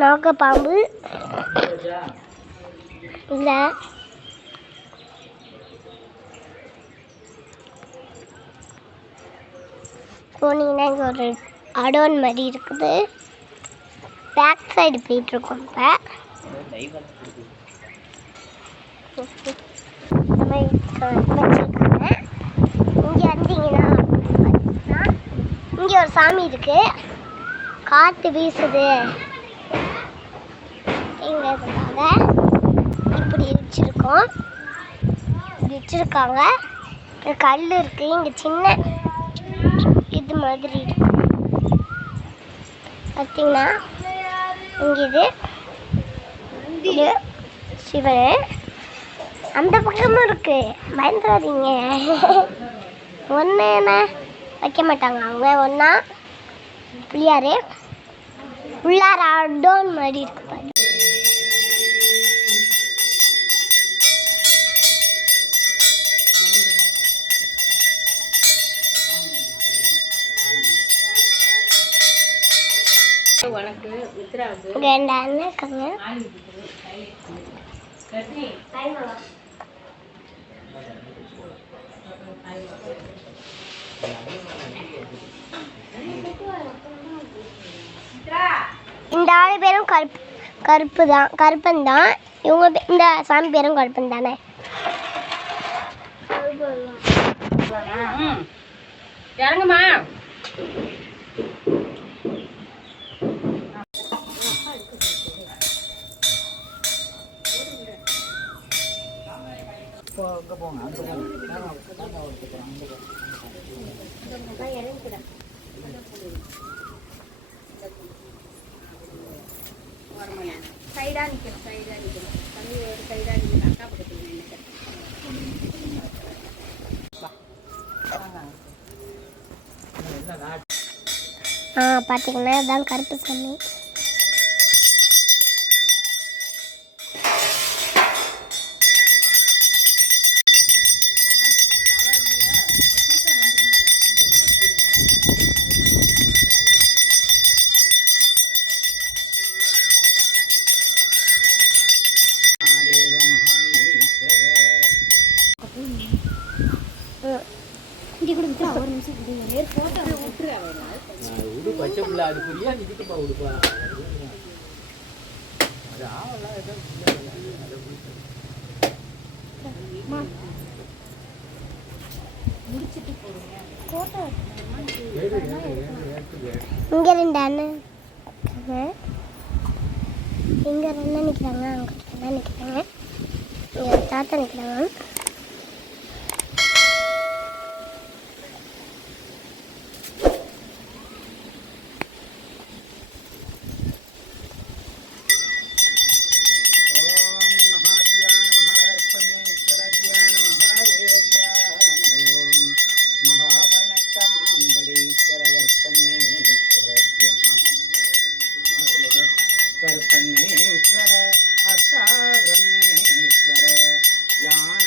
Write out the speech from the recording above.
நாகப்பாம்பு இல்லை, போனீங்கன்னா இங்கே ஒரு அடோன் மாதிரி இருக்குது. பேக் சைடு போயிட்டுருக்கோம். இப்போ வச்சுருக்காங்க. இங்கே வந்தீங்கன்னா இங்கே ஒரு சாமி இருக்கு. காற்று வீசுது அப்படிங்கிறதுக்காக இப்படி வச்சுருக்காங்க. கல் இருக்கு. இங்கே சின்ன இது மாதிரி இருக்கு பார்த்தீங்கன்னா. இங்கே இது சிவன். அந்த பக்கமும் இருக்கு, பயந்துடாதீங்க. ஒன்று என்ன வைக்க மாட்டாங்க அவங்க. ஒன்றா பிள்ளையாரு உள்ளார அடோன் மாதிரி இருக்கு பாரு. ரெண்டு அண்ணன் இருக்காங்க. இந்த 6 பேரும் கருப்பன் தான். இவங்க இந்த சாமி பேரும் கருப்பன் தானே. இறங்குமா. சைடா நிக்கணும். ஒரு சைடா நிக்கணும். அக்கா பக்கத்துல நின்னுட்டேன். பார்த்தீங்கன்னா இதுதான் கருப்பு சாமி. இங்கே 2 அண்ணன் இங்கே 2 நிற்கிறாங்க. அங்கே 2 நிற்கிறாங்க. இங்கே தாத்தா நிற்கிறாங்க. कर्पण्येश्वर अष्टाब्रह्मेश्वर ज्ञान